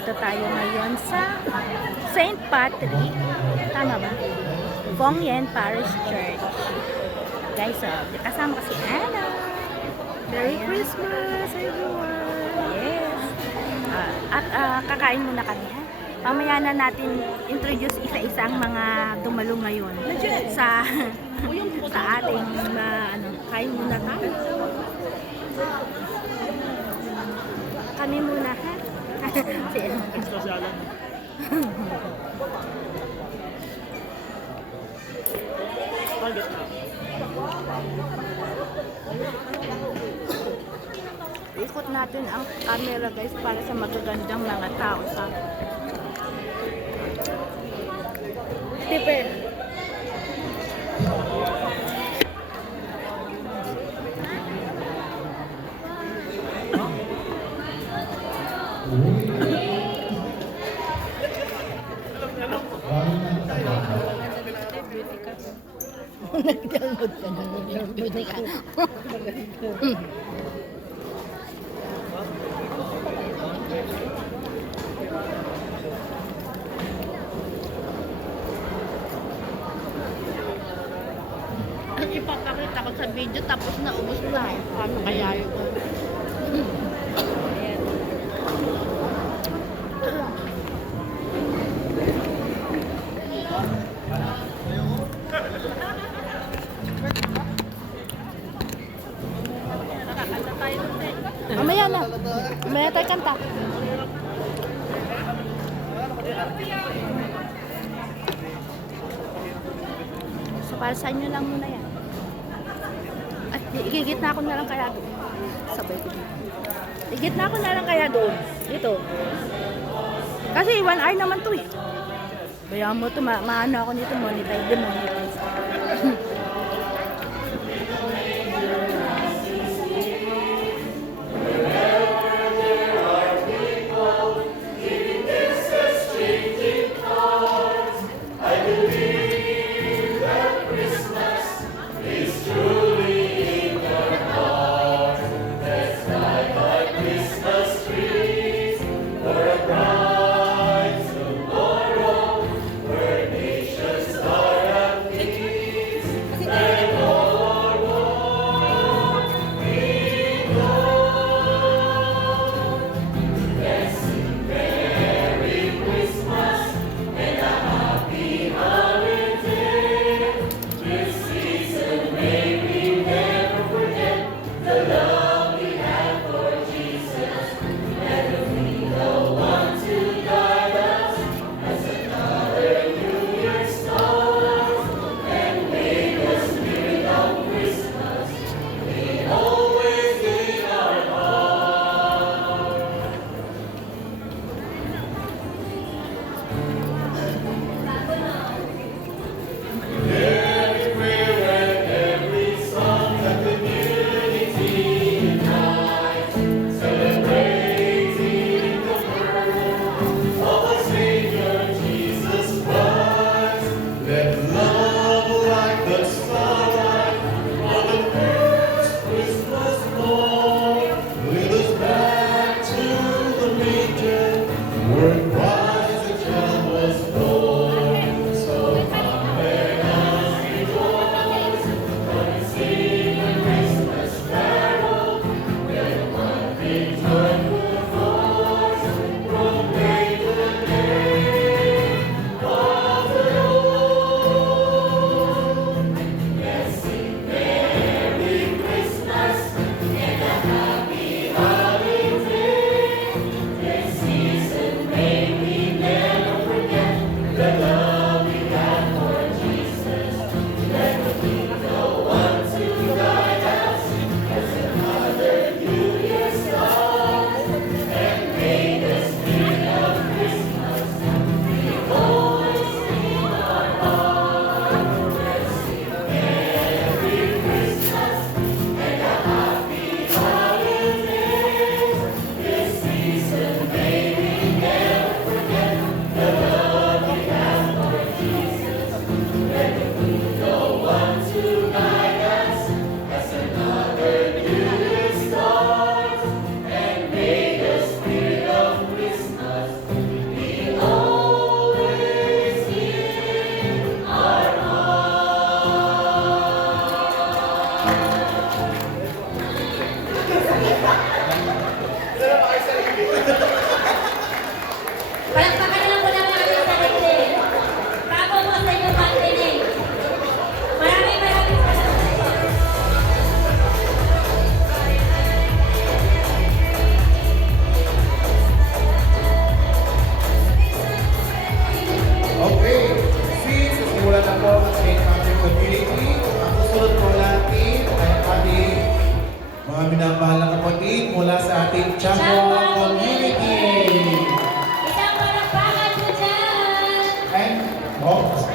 nandito tayo ngayon sa St. Patrick. Tama ba? Vong Yen Parish Church. Guys, kasama ko si Anna. Merry Christmas, everyone! Yes. At kakain muna kami, ha? Mamaya na natin introduce isa-isa ang mga dumalo ngayon sa sa ating kain muna tayo. Kami muna, ha? Sosyalan. Target na. Ikot natin ang camera, guys, para sa magagandang mga tao sa Tipe. nag-download ka na, nag-download ka. Ang ipapakita ko sa video tapos naubos na. Paano kaya yun? Ayan. Mamaya na. Mamaya tayo kanta. So, para sa inyo lang muna yan. At igigit na ako na lang kaya doon. Sabay ko. Igit na ako na lang kaya doon. Dito. Kasi 1 hour naman to eh. Bayaan mo to. Maano ako nito. Monetize. Demonetize.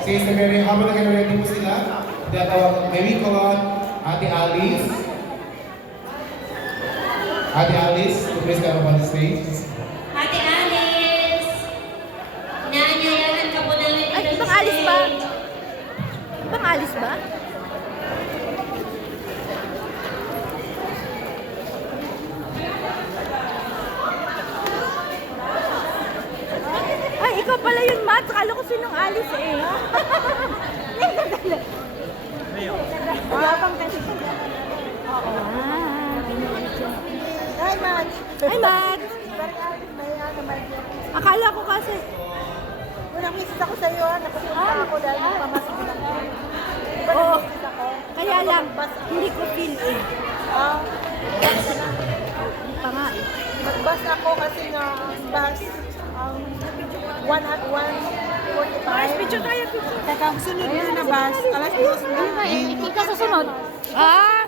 Sister Mary, habang nag-ready po sila, tinatawag Mary Colon, Ate Alice. Ate Alice, please come up on the stage. Ate Alice! Inaanyayahan ka po namin Ay, dito ibang sa Alice ba? stage. Ibang Alice ba? Ay, ikaw pala yun, Matt. Akala ko sinong Alice eh. Wala pang kasi. Oo. Hi, Matt. Ay, Matt. Akala ko kasi. Unang misis ako sa iyo, nakapunta ako dahil nagpamasin lang. Diba Oo. namisis ako? Kaya lang, hindi ko feel eh. Ah, Hindi pa nga eh. Mag-bus ako kasi nga bus 1 at 1:45. Picture tayo, picture. Teka, sunod na bus, alas 2 na. Ikaw sa sunod. Ah!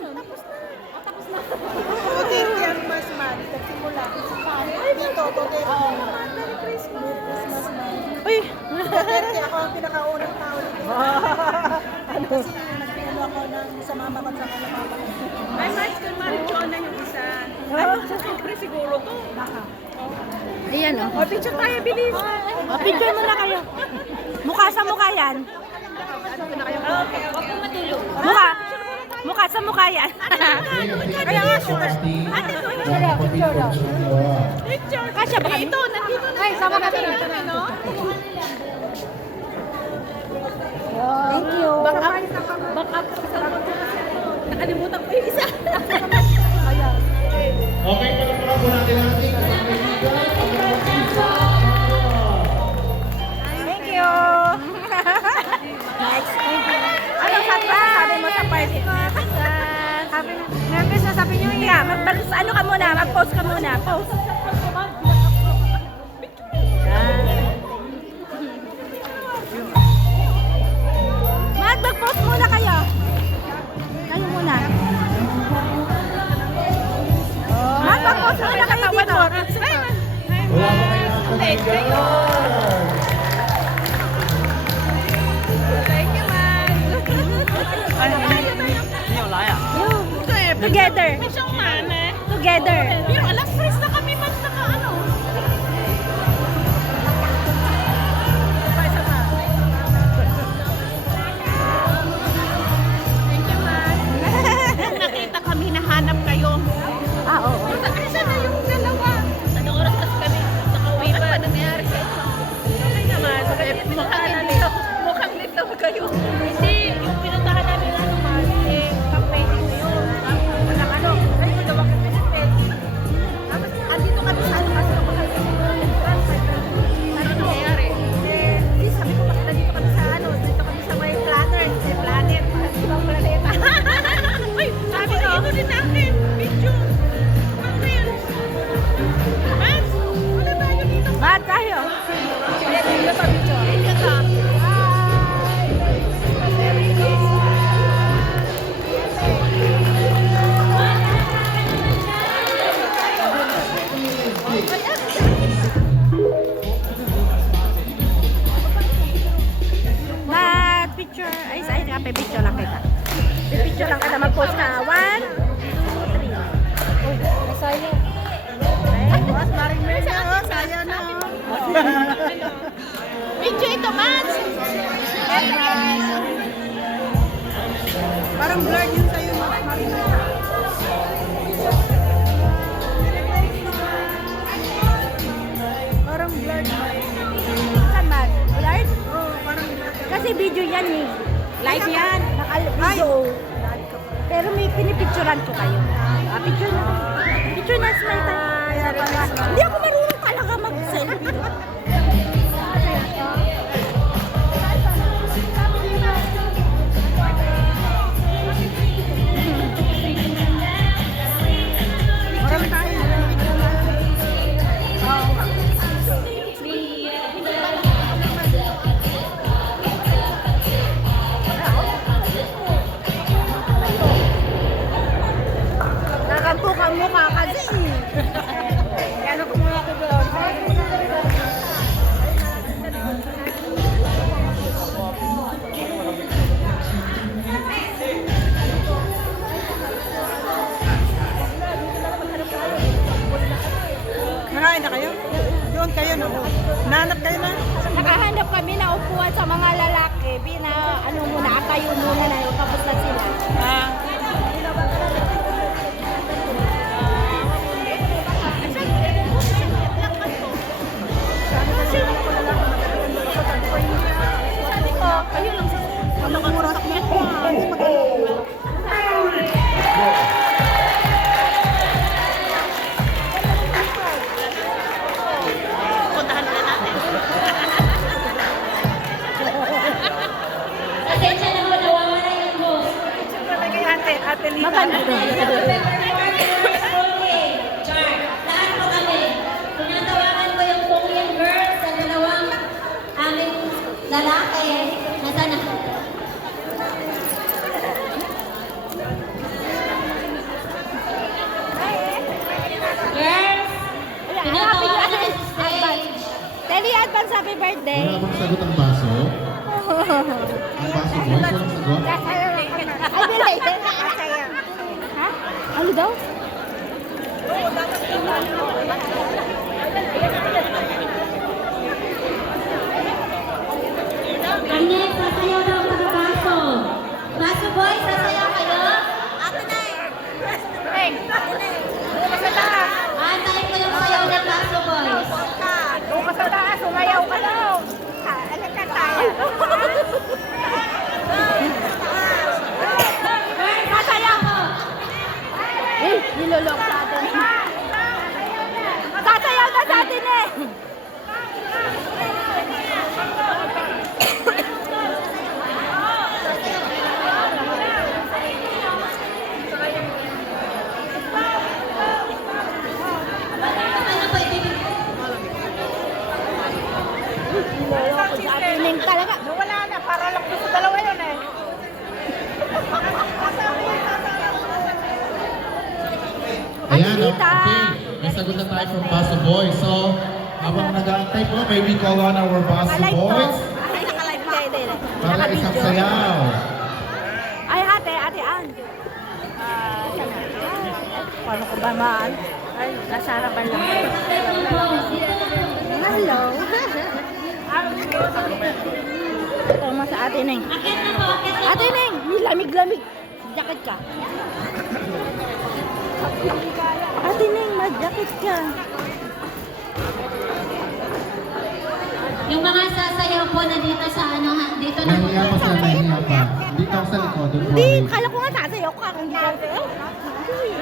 Tutirti ang bus, Matt. Nagsimula. Dito, tutirti. Merry Christmas, Matt. Uy! Tutirti ako ang pinakaunang tao dito. Kasi nagpinalo ako sa mama ko at sa papa ko. Ay, Max, kung Marichona yung isa. Ay, siyempre siguro to. Ayan oh. O, picture tayo, bilis. Oh, picture mo na kayo. Mukha sa mukha yan. Okay, wag mo matulog. Mukha. Mukha sa mukha yan. Kaya nga, Ate, Picture. Kasya ba kami? Ito, nandito na. Ay, sama natin. No? Thank you. Back up. Nakalimutan ko yung isa. Okay, palagpakan po natin ang ating kaibigan. Thank you. Next. Thank you. Anong sabi mo sa party? Happy Merry Christmas, Happy New Year. Ano ka muna? Mag-post ka muna. Post. Matt, mag-post muna kayo. Kayo muna. Matt, mag-post muna kayo dito. Wala pa kayo kaibigan. Thank you, Max. Together. May siyang mane. Together. Pero alas 3 na kami, Max, naka ano. Thank you, Max. Nakita kami, nahanap kayo. Ah, oo. Isa na yung dalawa. Anong oras kasi kami? Nakauwi pa. Ano nangyari sa inyo? Okay naman. Mukhang lito kayo. Hindi, yung pinuntahan namin ano, campaign ko yun. Walang ano. Ay, wala kang pinipit. Tapos, andito kami sa ano kasi ako kayo. Ano nangyayari? Hindi, sabi ko bakit nandito kami sa ano. Dito kami sa may planet. Ibang planeta. Uy, sabi ko, ito din natin. Video. Matt, tayo. Matt, picture. Ay, picture lang kita. Picture lang kita. Mag-post ka. 1, 2, 3. Uy, nasayo. Mas maring Merry na, saya na. Video ito, Max! Parang blurred yun sa'yo, Mas maring na. Parang blurred. Saan, Matt? Blurred? Oo, parang blurred. Kasi video yan eh. Live yan. Naka-video. Pero may pinipicturean ko kayo. Ah, picture na. Picture na, smile tayo. Hindi ako marunong talaga mag-selfie. Marami tayo. Nakampuk ang mukha kasi. Ano ko muna ko doon? kayo na. Nanap kayo na. Nakahanap kami na upuan sa mga lalaki. Ano muna, atayo muna na yung tapos na sila. Ah, Ayun lang sa murasak na po. Hindi magkakaroon. Puntahan na natin. Pasensya na po, nawawala yung boss. Ate Lita. maganda. Okay, Char, lahat po kami. Tinatawagan ko yung Korean girls sa dalawang aming lalaki. Nasaan na? Girls, tinatawagan na sa stage. Telly, advance happy birthday. Wala bang sagot ang baso? Ang baso mo? Walang sagot? Ay, bilay. Ha? Ano daw? Kanya, sasayaw daw ang taga-baso. Baso boys, sasayaw kayo? Ate na Antayin ko yung sayaw ng baso boys. Doon ka sa taas, sumayaw ka daw. Ano ka tayo? Sasayaw ko. Eh, nilolok sa atin. Sasayaw na sa atin eh. Ano po ibibigay? Nilolok sa atin eh. Talaga. Wala na, para lang sa dalawa yun eh. Ayan, Tita. okay. May sagot na tayo from Baso Boys. So, habang nag-aantay po, may we call on our Baso Alive po. Boys Ay, nakalive. Hindi. para isang sayaw. Ay, ate Ann. Sana. Paano ko ba maan? Ay, nasa harapan lang. Hello. Ito mo sa ate Neng. Akit na po, akit na po. Ate Neng, may lamig-lamig. Jacket ka. Ate Neng, mag-jacket ka. Yung mga sasayaw po na dito sa ano, dito na po. Nahiya pa sila, nahiya pa. Dito ako sa likod. Don't Hindi, worry. akala ko nga sasayaw ka. Hindi ka sasayaw.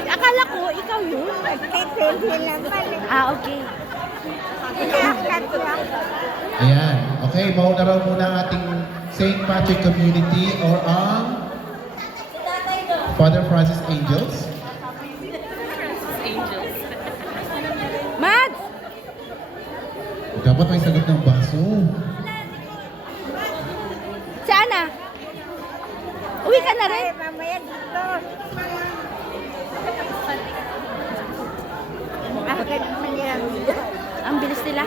Akala ko, ikaw yun. Ah, okay. Ayan. Okay, mauna raw muna ang ating St. Patrick Community or ang Father Francis Angels. Mads! Dapat may sagot ng baso. Si Ana? Uwi ka na rin? Ang bilis nila.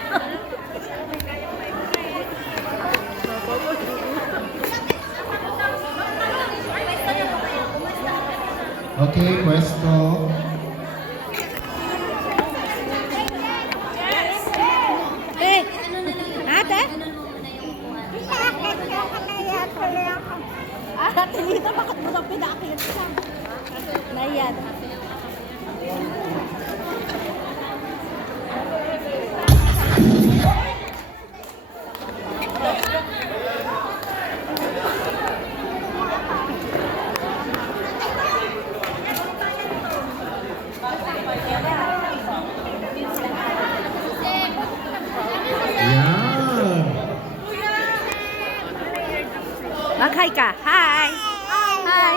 Okay, pwesto. Eh, ate? Ate Lita, bakit mo daw pinakit ka? Nayan. Ayan. Mag-hi ka. Hi! Hi!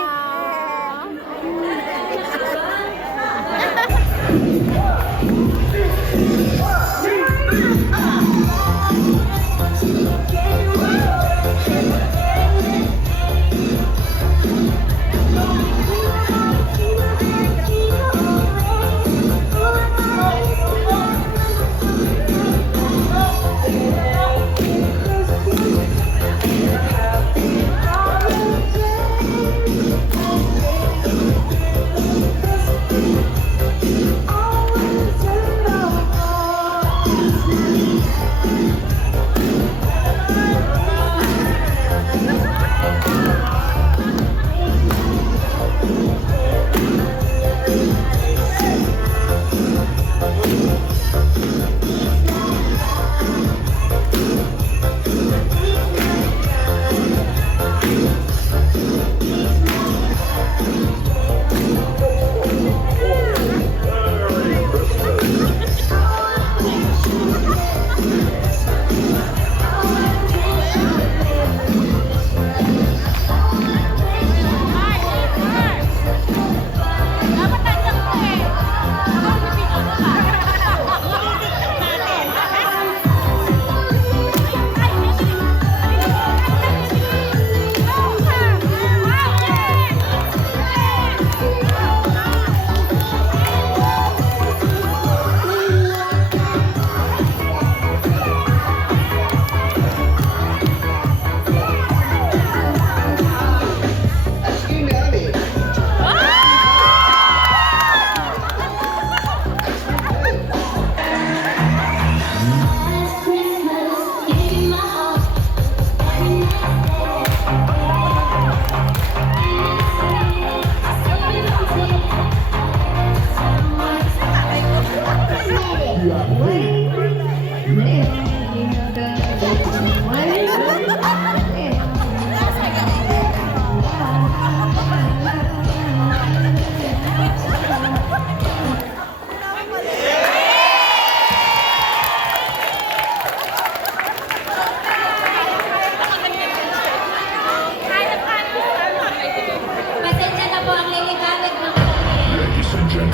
Pasensya na po ang liligamit ng kuya.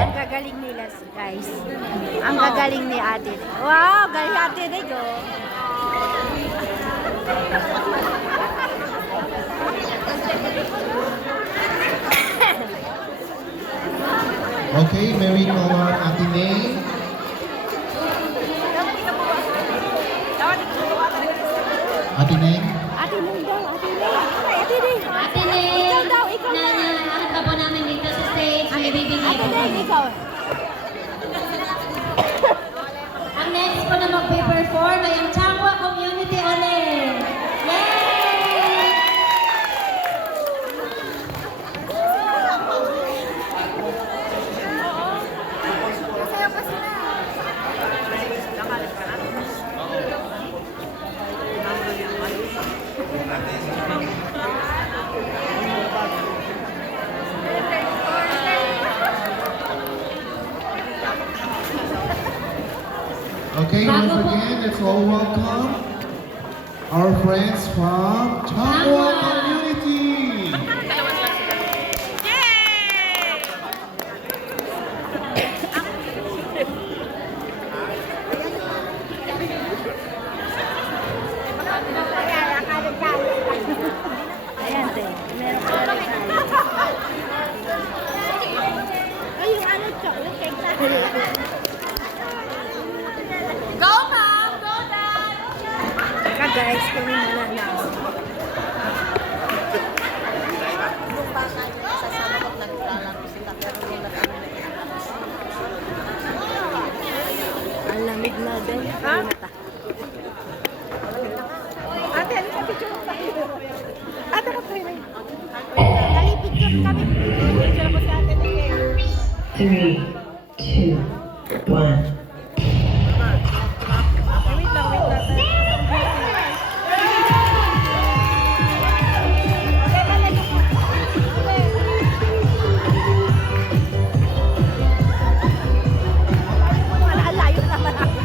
Ang gagaling nila guys. Ang gagaling ni ate. Wow, galing ate Rig oh. Okay, may we call on Ate Nay? Ate Nay? Ate Rig daw, ate Rig. Ate Rig. Ate Ning, Ikaw daw, ikaw na daw. naahat pa po namin dito sa stage. May bibigay Ate po Rig, kami. ikaw. Ang next po na magpe-perform ay ang Changwa Community ulit. Yay! Okay, once again, let's all welcome our friends from Changwa Community. Ayan, te. Meron ko rin. Ay, yung ano, chocolate cake na. Go, ma'am! Go, dad! Teka guys, kunin mo na na. Ang lamig na din. Ha? Ate, ano ka picture mo tayo? Ate, ka tayo. Dali, picture kami. Picture ko si ate Ning. 3, 2, 1. Wait lang. Ang layo naman ako.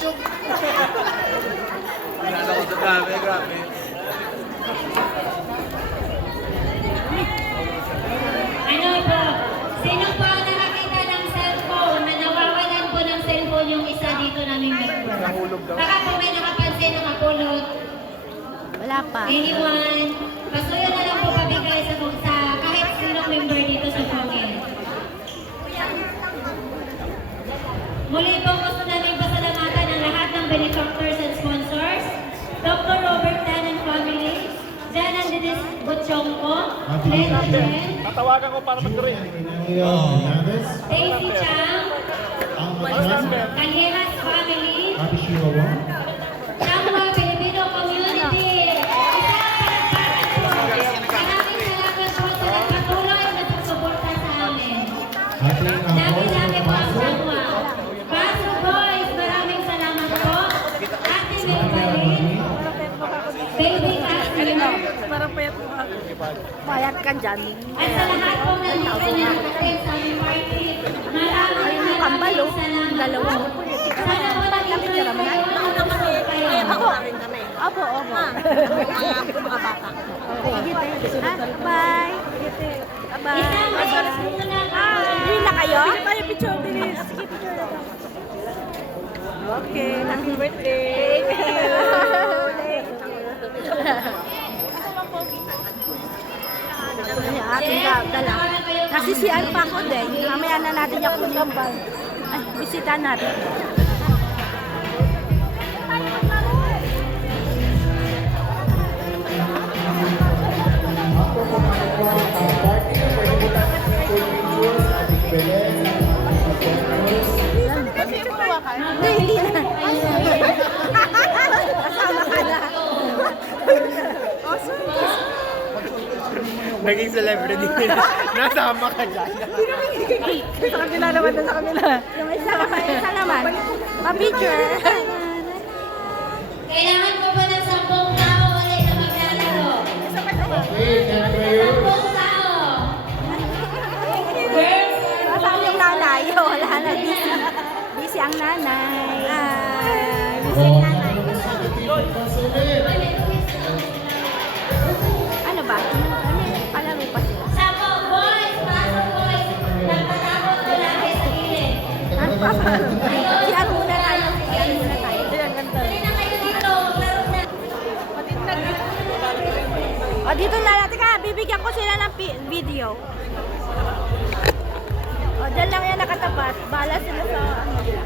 Ano po? Sino po ang nakakita ng cellphone na nawawalan po ng cellphone yung isa dito naming member? Baka po may nakapansin, nakapulot, Wala pa. iiwan. Pasuyo na lang po pabigay sa kahit sinong member dito sa Pangil. Muli po gusto namin pasalamatan ang lahat ng benefactors and sponsors, Dr. Robert Tan and family, Janan Dennis Butchongko, Len Chen, Hernandez, Daisy Chang, ang Madras, Callejas family, Happy Shiwawa, Changwa Filipino Community. Isang palakpakan po. Maraming salamat po sa nagpatuloy na pagsuporta sa amin. ating Dami-dami po ang Paso, Changwa. Paso Boys, maraming salamat po. Ate Melvary, Baby Cassie, Mayat ka dyan. at sa lahat po ng nag-attend sa aming party, maraming Kambalo. salamat Dalawa. po. Sana po nag-enjoy kayo. Ako. Opo, opo. Bye. Bye. Isang oras muna Hindi na kayo? Tayo picture din. Sige, picture na. Okay, happy birthday. Yung ating dala. Nasisiyan pa ako din. Mamaya na natin yung kundambal. Ay, bisita natin. Hindi na. Kasama ka na. Naging celebrity nasama ka dyan. Sa kabila naman, sa kabila. Yung isa naman. Pa-picture. Kailangan ko pa ng 10 tao ulit na maglalaro. okay, and prayer. 10 tao. Girls, Saan yung nanay? Wala na. Busy. Busy ang nanay. Busy ang nanay. Ano ba? Palaro pa sila. 10 boys, pasok boys. Nagpatapos ko lagi sa gilid. Ano pa? Siyan muna tayo. Siyan muna tayo. Dali na kayo dito, maglaro na. O, dito na natin ka. Bibigyan ko sila ng video. O, dyan lang yan nakatapat. Bahala sila sa ano nila.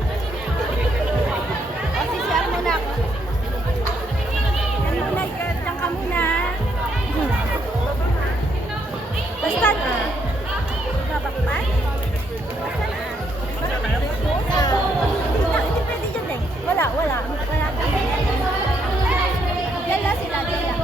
O, sisiyan muna ako. Yan muna, dyan ka muna. Basta na. Babakpan? Basta na. Hindi pwede dyan eh. Wala. Wala kami. Dyan lang sila. Dyan lang.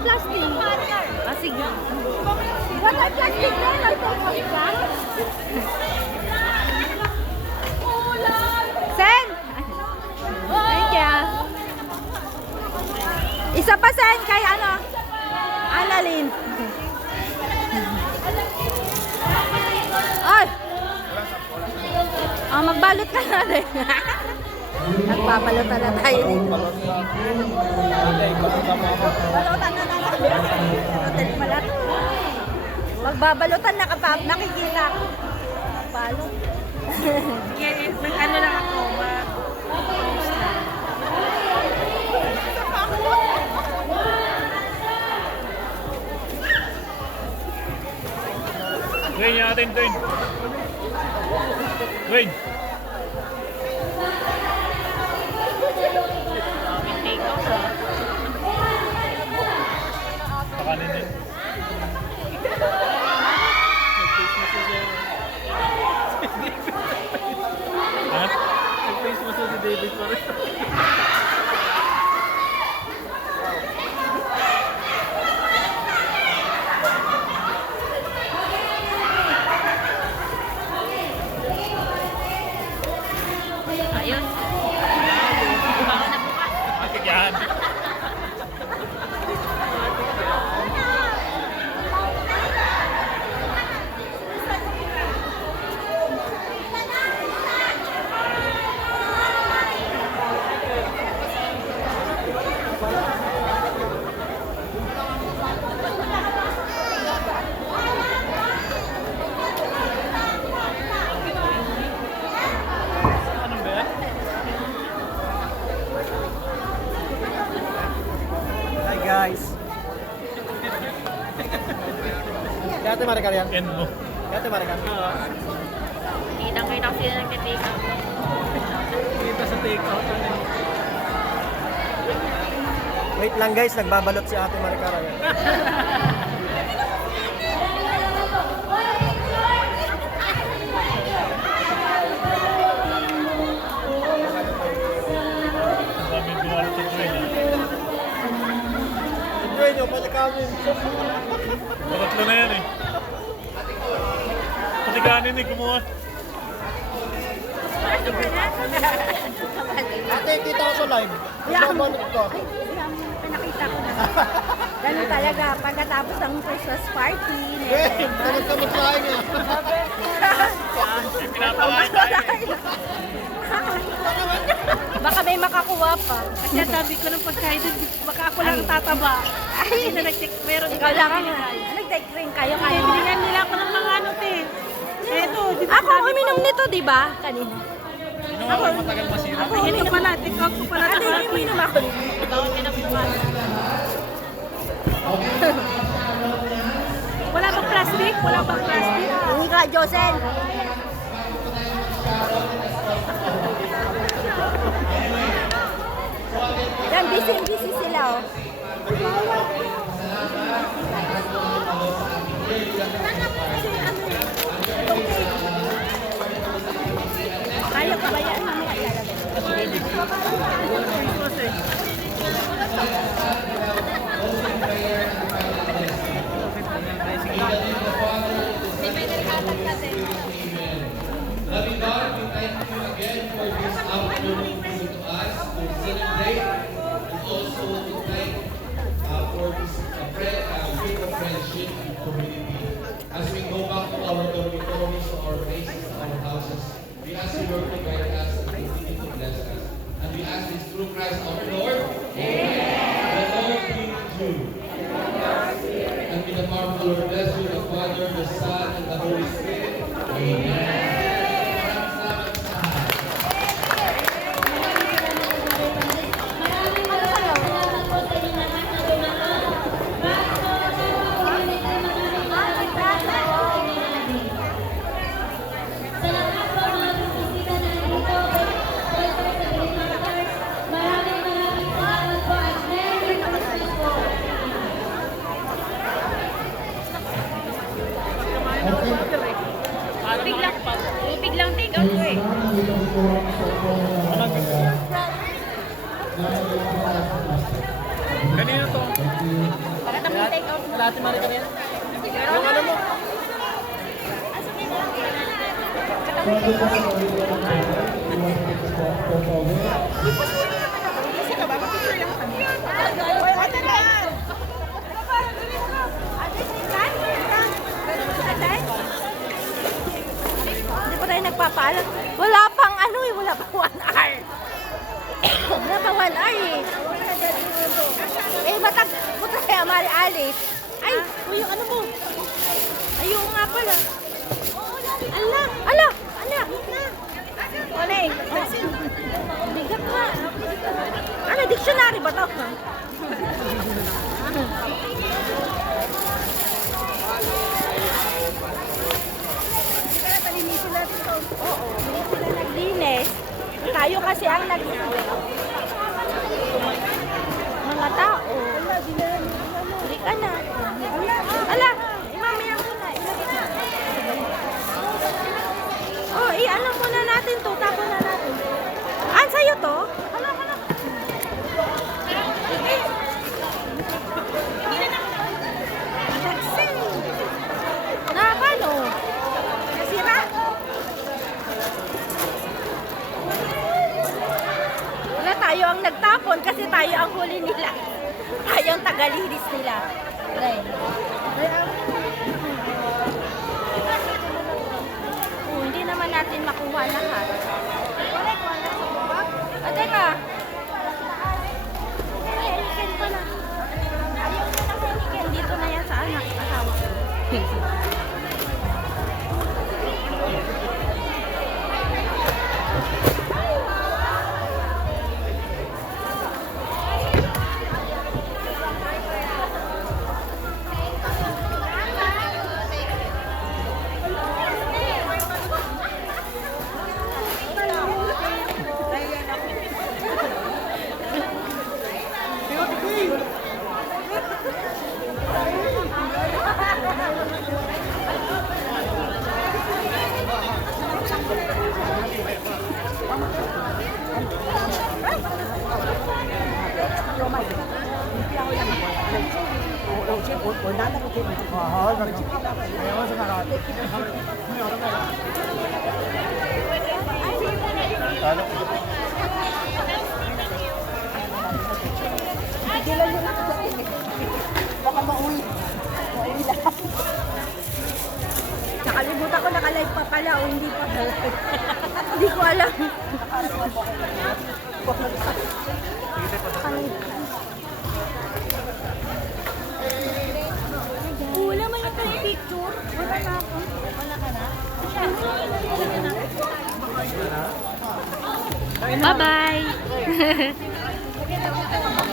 plastic. Ah, sige. Wala plastic na. Sen! Thank you. Isa pa, Sen, kay ano? Annalyn. Ay! Ah, magbalot ka na rin. Nagpapalutan na tayo dito. Balutan na tayo. Hotel pala to. Magbabalutan na kapag nakikita. Balot. Ano lang ako, Wayne, yung atin, Wayne. Wayne. Pakanin din. Ha? Nag-face mo si David pa rin. Ayun. Baka na bukas. Bakit yan? Anong ba yan? Hi guys. Kaya Maricar yan? End mo. Kaya Maricar. Kitang-kita ko sila nag-take out. Kita sa take out. Wait lang guys, nagbabalot si Ate Maricar. Ang daming binalot sa Wayne. Enjoy nyo, pati kami. Tatlo na yan eh. Pati kanin eh, kumuha. Ate, kita ko sa live. Nagbabalot ka. Pinakita ko na. Ganun talaga, pagkatapos ng Christmas party. Eh, dapat ka magsahin nga. Pinapakain tayo. Baka may makakuha pa. Kasi sabi ko ng pagkain doon, baka ako lang tataba. Ay, na nag-check, meron Ikaw lang ang nag-take rin kayo. Kaya binigyan nila ako ng mga ano, te. Eto, di ba Ako uminom nito, di ba? Kanina. Ako matagal masira. Ako, ito pala, take out ko pala. Ano yung uminom ako? Wala bang plastic? Wala bang plastic? Hindi ka, Josel. Yan, busy sila, oh. Kaya ko ba yan? Mamaya ilalagay. Loving God, we thank you again for this opportunity given to us to celebrate and also to thank for this week of friendship and community. As we go back to our dormitories, to our places, to our houses, we ask you, Lord, to guide us and continue to bless us. And we ask this through Christ our Lord. Amen. The Lord be with you. And may the powerful Lord bless you, the Father, the Son, and the Holy Spirit. Amen. Biglang Wala ate Maricar yan. Yung ano mo? Hindi pa tayo nagpapaalam. Wala pang ano eh, wala pang 1 hour. Wala pang 1 hour eh. Puta kaya Mari Alice. Ay, uy, yung ano mo? Ayun nga pala. Ala, ala, ala. Oling. Bigat nga. Ano, dictionary ba to? Oo, hindi sila naglinis. Tayo kasi ang mga tao. Hindi ka na. Ala, mamaya muna. Oh, i-ano muna natin to. Tapon na natin. Ah, sa'yo to? Hala, hala. Na, paano? Nasira? Wala, tayo ang nagtapon kasi tayo ang huli nila. Tayo ang tagalinis nila. Hindi naman natin makuha lahat. Ah, teka. Heliken pala. Ayaw mo na heliken. Dito na yan sa anak. Asawa. Baka mauwi. Mauwi lang. Nakalimutan ko, naka-live pa pala o hindi pa. Hindi ko alam. Wala man yung picture. Wala na ako. Wala ka na? Bye-bye.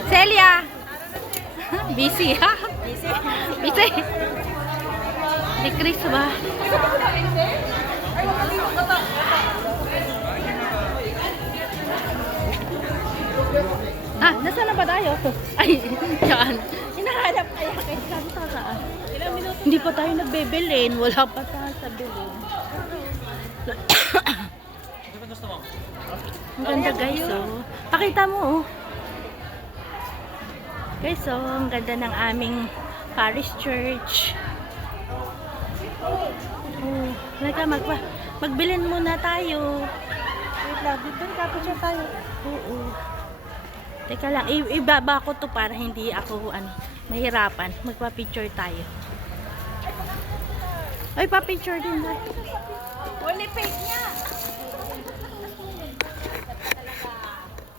Celia. Busy ha? Busy. Busy. Di Chris ba? Ah, nasa na ba tayo? Ay, yan. Hinahanap kaya kay Santa saan? Hindi pa tayo nagbebilin. Wala pa tayo sa bilin. Ang ganda guys, oh. Pakita mo, oh. Guys, oh, ang ganda ng aming parish church. Oh, magbilin muna tayo. Wait lang, dito kapit siya tayo. Oo. Teka lang, ibaba ko to para hindi ako mahirapan. Magpa-picture tayo. Ay, pa-picture din tayo. Only page niya.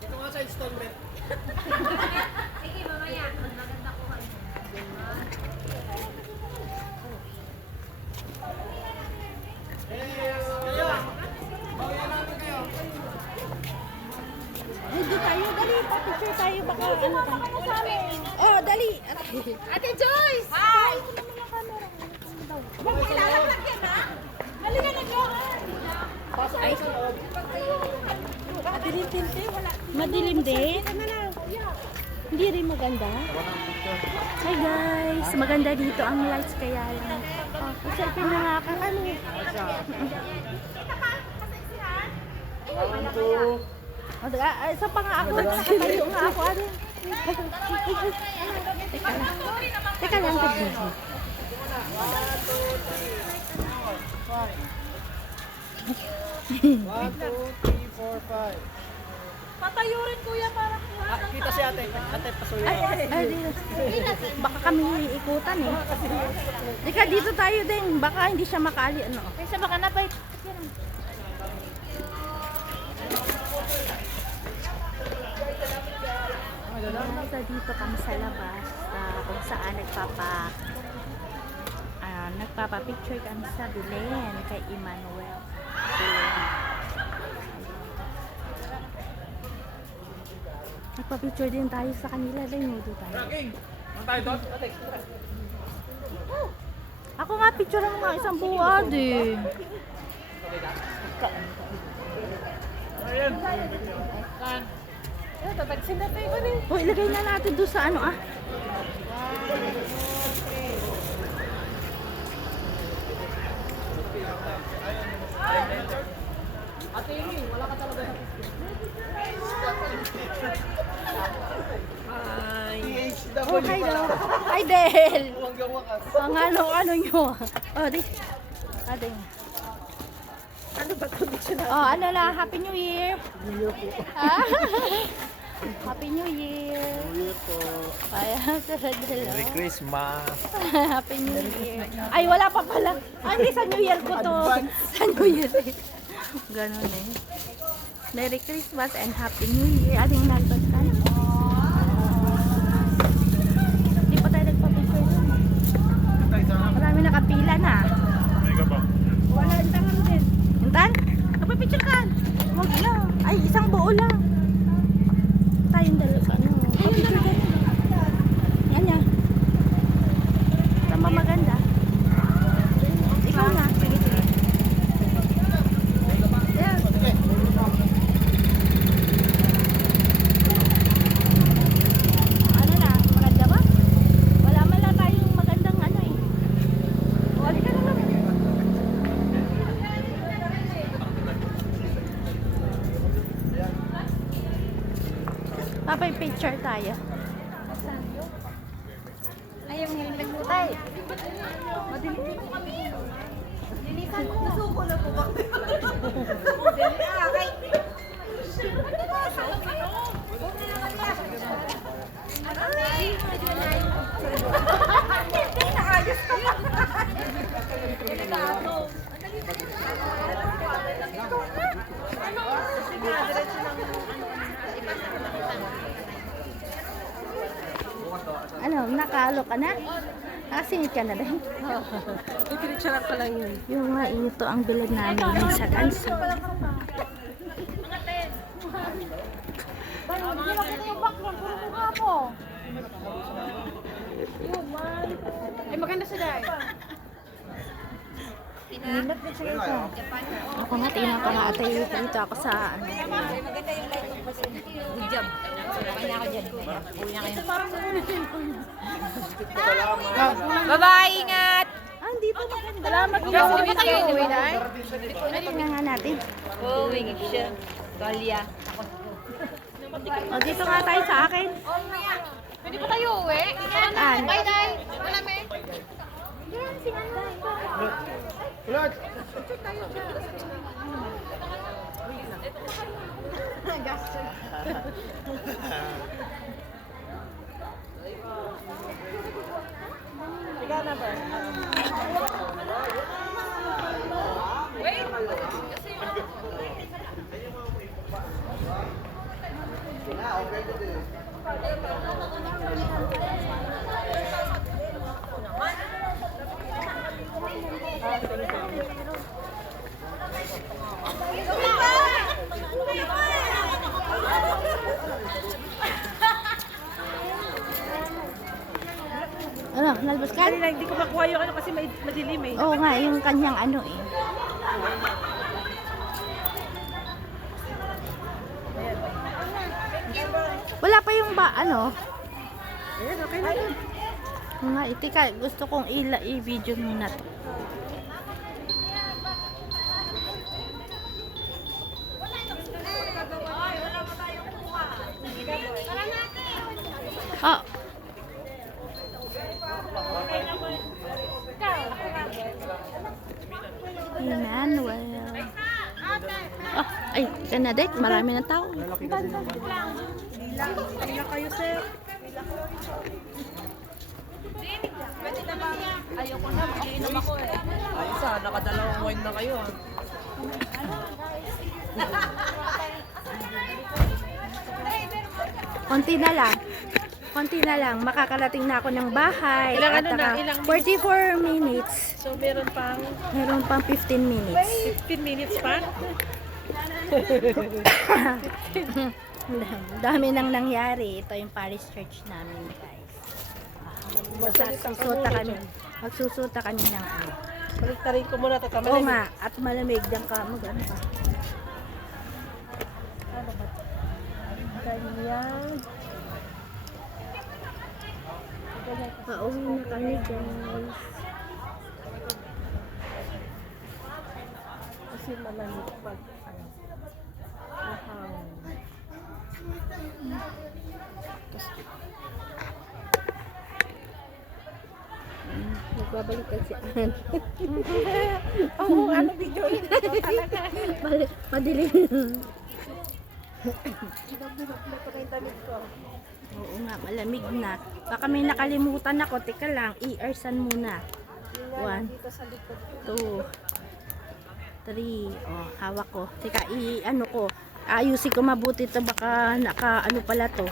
Dito nga sa installment. Sige, mamaya. Maganda ko. Hindi tayo, dali. Pa-picture tayo. Baka ano tayo. Oh, dali. Ate Joyce! Hi! Huwag mo ilalaglag yan, ha? Dali na nag-johan. Ay, madilim-tinte. Madilim din? Hindi rin maganda. Hi guys, maganda dito ang lights kaya lang. Oh, selfie na nga ako. Ano? Oh, isa pa nga ako. Nakatayo nga ako. Ano? Teka lang. Teka lang. One, two, three, four, five. Patayo rin kuya para Ah, kita si ate. Ate, pasuyo. Baka kami ikutan eh. Dika, dito tayo din. Baka hindi siya makali. Ano? Kaysa baka na pa. So, dito kami sa labas kung saan nagpapapicture kami sa Belen kay Emmanuel. Nagpapicture din tayo sa kanila din. Dito tayo. Ano tayo doon? Ako nga, picture mo nga isang buwad eh. Ayan. Tatagsin na tayo ko rin. O, ilagay na natin doon sa ano ah. Ate Amy, wala ka talaga. Oh, hi daw. Hi, Del. Hanggang wakas. Ang ano nyo. Oh, di. Ate. ano ba condition Oh, ano na, Happy New Year. Ah, Happy New Year. Year po. Ayan, Merry Christmas. Happy New Year. Ay, wala pa pala. Ay, hindi, sa New Year ko to. Sa New Year eh. Ganun eh. Merry Christmas and Happy New Year. Ating nalbas ka na. Hindi pa tayo nagpapicture doon. Marami nakapila na. Mega ba? Wala, intangan din. Intan? Nagpapicture ka? Huwag lang. Ay, isang buo lang. Tayong dalawa sa ano. Papicture ka na. Yan yan. Tama maganda. Ikaw na. Sige, sige. Yan. Ano na? Maganda ba? Wala man lang tayong magandang ano eh. Wali ka na lang. Papay picture tayo. Ayaw nga yung nagmutay. Ano, nakalo ka na? Nakasingit ka na rin? Ipinitsura ko lang yun. Yung nga, ito ang bilad namin sa ganso. Ay, maganda siya dahil. Ako nga, tingnan ko nga ate. Dito ako sa ano. Good job. Sabay na ako dyan. Uwi na kayo. Bye-bye, ingat! Ah, dito maganda. Salamat ka. Hindi tayo uwi na. Tingnan nga natin. Uwi siya. Galia. O, dito nga tayo sa akin. Pwede pa tayo uwi? Saan? Bye, Day. Wala, me. Ulat! Ikaw na ba? Ano, nalbas ka? Kanina hindi ko makuha yung ano kasi madilim eh. Oo nga, yung kanyang ano eh. Wala pa yung ba, ano? Ayan, okay na yun. Oo nga, itika, gusto kong i-video muna to. Oh. Emmanuel. Oh, ay, Canadette, marami ng tao. Pila kayo, sir. Ayoko na, magiinom ako eh. Ay, isa, nakadalawang wine na kayo ah. Konti na lang. Konti na lang. Makakarating na ako ng bahay. Ilang At ano na? saka Ilang 44 minutes. So meron pang Meron pang 15 minutes. 15 minutes pa? Dami nang nangyari. Ito yung Paris Church namin, guys. Magsusuta kami. Magsusuta kami ng ano. Baliktarin ko muna ito. Oo nga. At malamig. Diyan ka. Mag-ano ka. Ganyan. Pauwi na kami, guys. Kasi malamig pag ano. Nagbabalikan si Ann. Oo, ano video yun? Talaga. Madilim. Ito na yung damit ko. Oo nga, malamig na. Baka may nakalimutan ako. Teka lang, i-airsan muna. 1, Dito sa likod. 2, 3. Oh, hawak ko. Teka, i-ano ko. Ayusin ko mabuti to. Baka naka-ano pala to.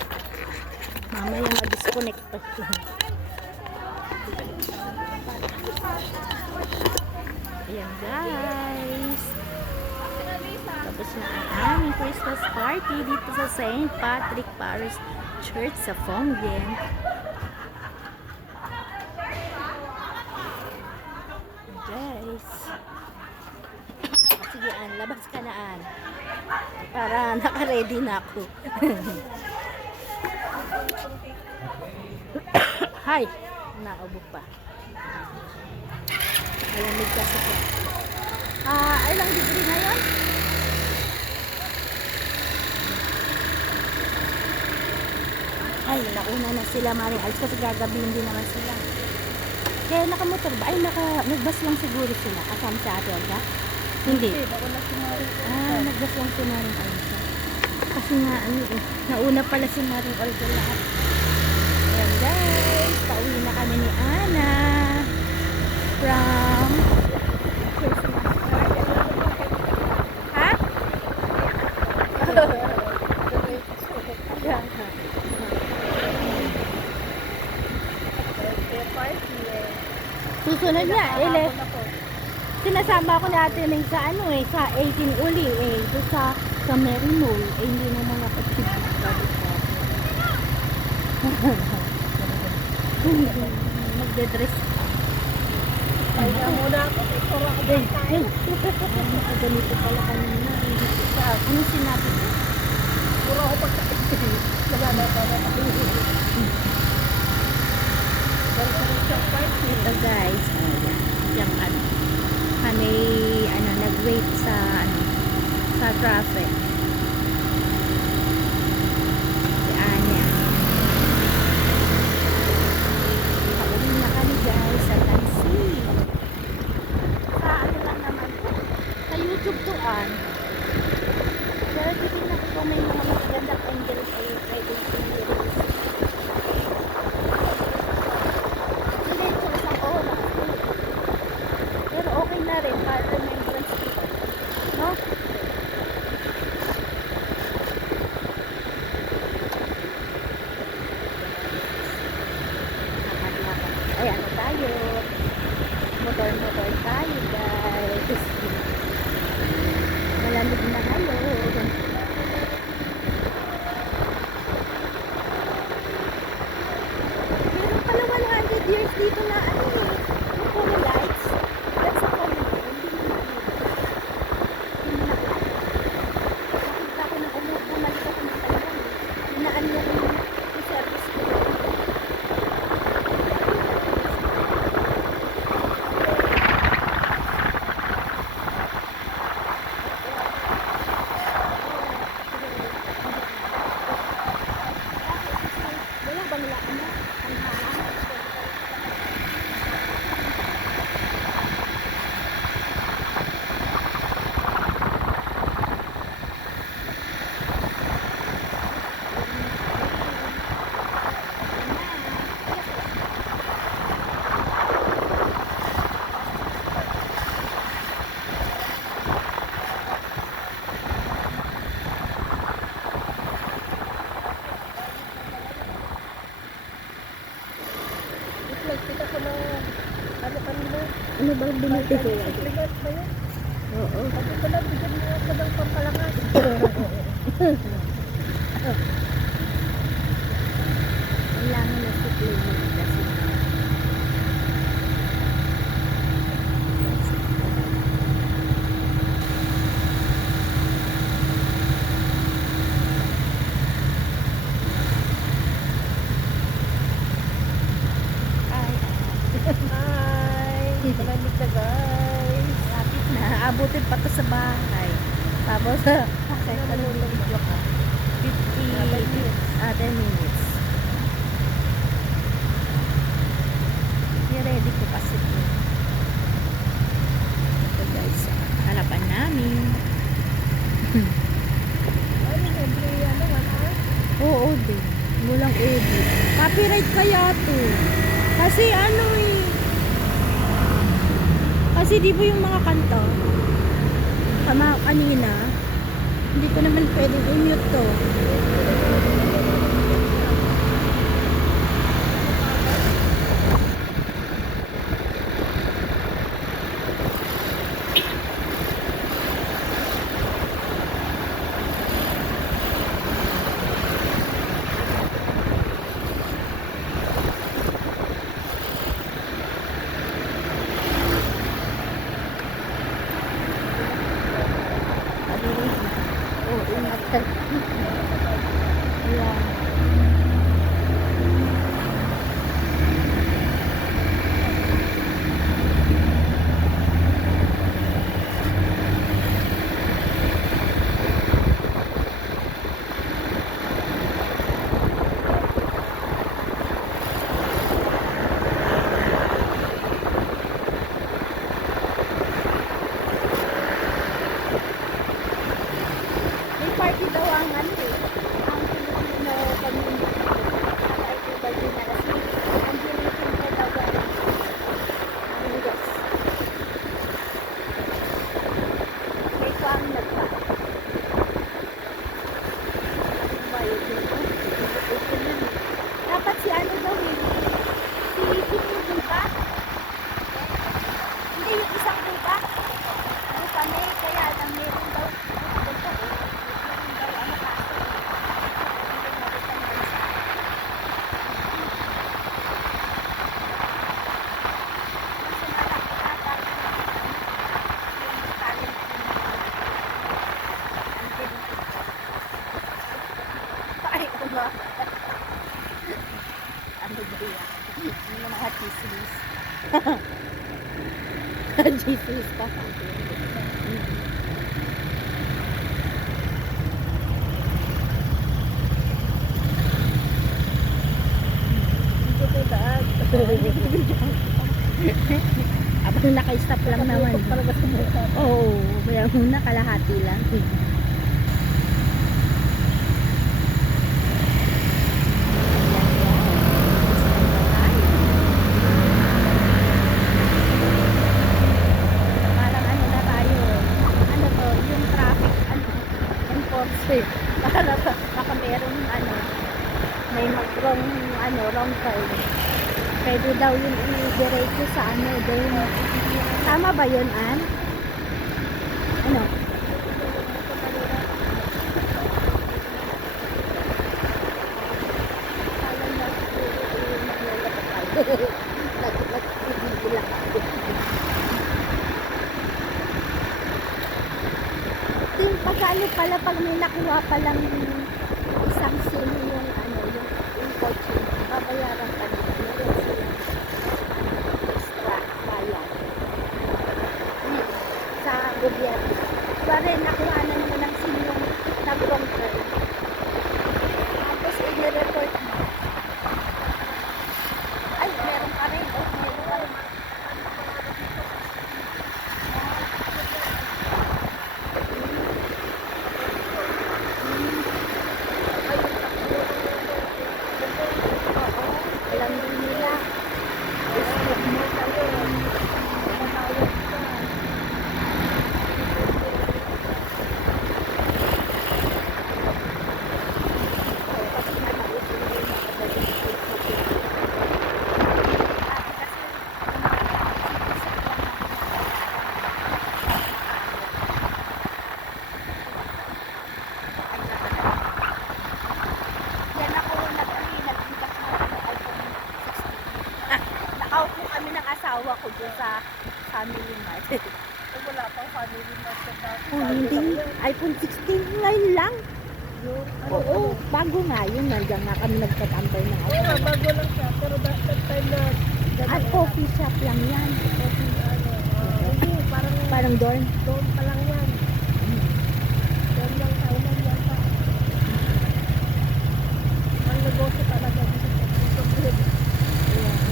Mamaya ma-disconnect to. Ayan, guys. Tapos na ang aming Christmas party dito sa St. Patrick Parish Church sa Fongen. Guys. Sige, Ann. Labas ka na, Ann. Para naka-ready na ako. Hi! Naubo pa. Malamig kasi po. Ilang degree na yun? Ay, nauna na sila, Maring Alice, kasi gagabihin din naman sila. Kaya nakamotor ba? Ay, nagbas lang siguro sila. Kasama sa Ate Olga? Hindi. Nagbas lang si Maring Alice. Kasi nga, nauna pala si Maring Olga lahat. Ayan, guys. Pauwi na kami ni Ana. From Christmas party. Ha? Susunod niya, sinasama ko na Ate Ming sa ano sa 18 uli ito sa Merinol, hindi naman ako magde-dress. Kaya muna ako. Puro ako Ay, ganito pala kanina. Ano sinabi ko? Puro ako pagkain. Ito guys, yung ano, kami nag-wait sa sa traffic. Si Anya. Pauwi na kami guys sa taxi. Sa ano lang naman to. Sa YouTube to Pero titignan ko kung may mga magagandang angles ay pwede i-release. Pero okay na rin para remembrance dito. No? Ay, ano tayo? Motor tayo, guys. Malamig na ngayon. Meron pala 100 years dito na yung polo lights. That's a common thing. Hindi na ako. Nakita ko nang bumalik ako ng Taiwan. Inaan niya yung service ko. Ano bang binili ko yan? Ligas ba yun? Oo. Sabi ko lang, bigyan mo ako ng pampalangas. Kailangan na supplement kasi. Ay, Hi! Malamig na guys. lapit na. Abutin pa to sa bahay. Tapos, okay, ano yung video ka? 10 minutes. I-ready ko kasi ito. Ito guys, harapan namin. Ano yung ano, 1 hour? Oo din. Walang edit. Copyright kaya to. Kasi ano eh. Kasi di ba yung mga kanta? Kanina. Hindi ko naman pwedeng i-mute to. Oo, ingat ka. Ayan. May party daw ang ano eh. Ang Filipino community. Para ito daw din na kasi ang ginitin ka daw gano'n. Ang yes. Kaya ko ang nagpa. Bayad yun. Dapat si ano daw eh. Si Kim buka. Hindi yung isang buka. Buka may kaya lang meron daw. Ay, kuma. Ano ba yan? Yung mga chismis. Chismis pa. Dito tayo daan. Abang naka-stop lang naman. Talaga sa buka. Oo, kaya muna kalahati lang. Parang ano na tayo, ano to, yung traffic, ano, enforcer. Baka merong, ano, may mag-wrong, ano, wrong turn. Pwede daw yung i-diretso sa ano, doon. Tama ba yun, Ann? Ano? Ting pagkano pala pag may nakuha palang isang sim yung ano, yung kotse, babayaran pa nila. Meron silang extra bayad. Sa gobyerno. Kuwari, nakuha na mo ng sim yung nag-wrong turn. Tapos, i-report mo. Ay, meron pa rin. Oh, meron pa rin. ako dun sa Family Mart. Wala pang family mart sa dati. Oh, hindi. iPhone 16 ngayon lang. Yung, Oo, bago nga yun. Nandiyan nga kami nagtatambay ng Oo nga, bago lang siya. Pero that time na, At coffee shop lang yan. hindi, Parang dorm. doon pa lang yan. Doon lang Thailand yan pa. Ang negosyo talaga dito sa Philippines.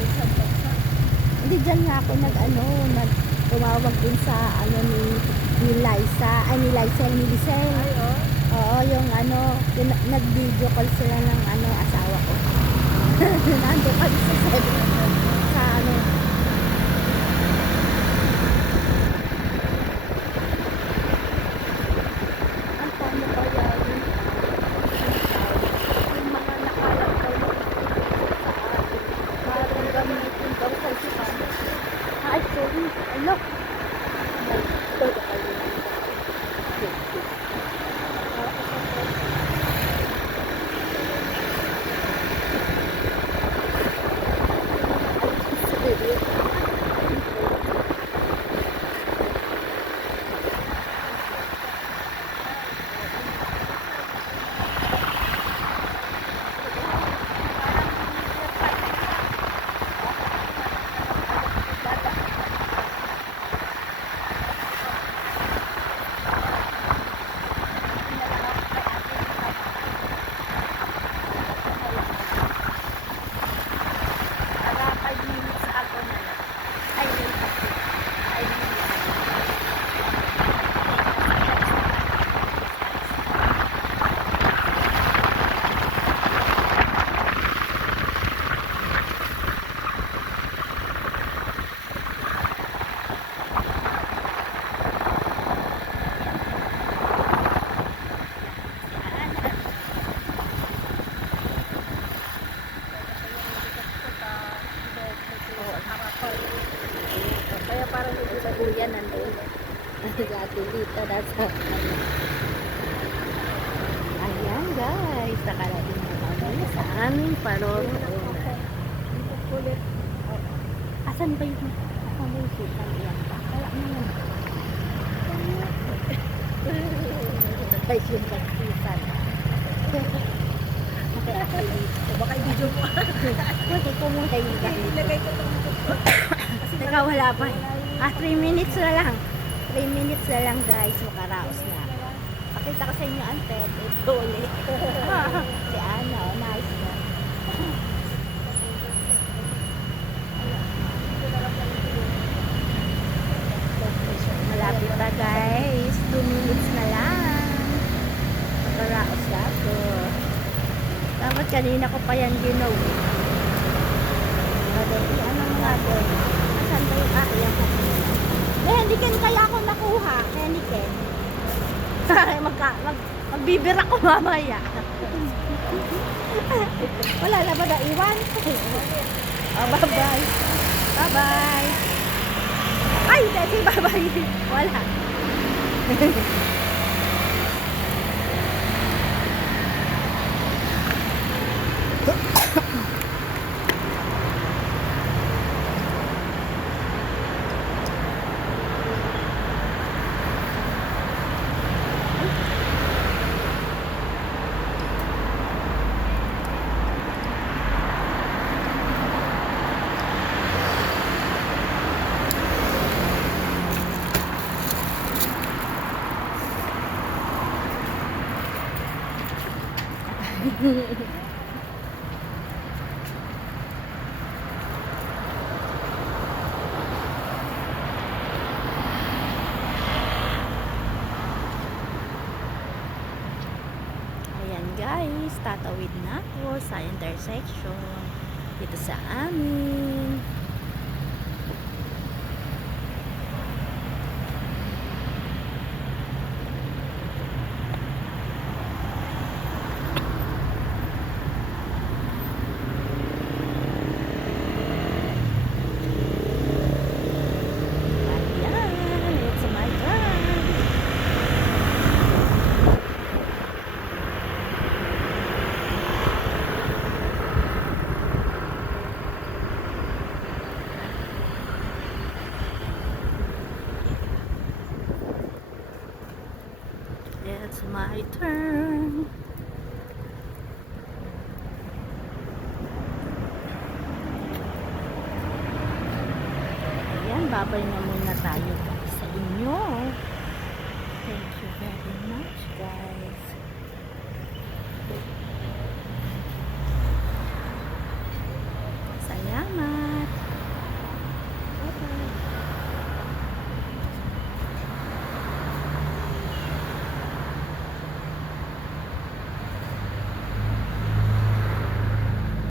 Isang bansa. Hindi dyan nga ako tumawag din sa ni Liza, ni Lisel. Ay, oh. Oo, yung nag-video call sila ng asawa ko. Nando kami sa ang paano kaya yung mga nakalagay sa atin, parang gamitin daw sa sipan. Ay, sorry, para 5 minutes ako na lang. Ay, wait, 5 minutes. Kaya parang hindi na Kuya nandun. Dati dito, nasa Ayan guys, nakarating na kami sa aming paroroonan. ulit. Asan ba yung sukan? Yan pa. Kaya mo yan. Guys, yung pagsisan. Baka i-video mo. Pwede ko muna yung gamit. Ilagay ko itong Teka, wala pa. 3 minutes na lang. 3 minutes na lang guys, makaraos na. Pakita ko sa inyo ang tent. Ito ulit. Si Ana, nice na. Malapit na guys. 2 minutes na lang. Makaraos na ako. Dapat kanina ko pa yan ginawa. Ano nga doon? Asan ba yung aking? Hendiken kaya ako nakuha. Hendiken. Magbibira ko mamaya. Wala na ba na iwan? Bye-bye. Bye-bye. Ay, hindi. Bye-bye. Wala. Ayan guys, tatawid na ako sa intersection dito sa amin. Ayan, it's my drive. It's my turn. Ayan, babay na muna tayo.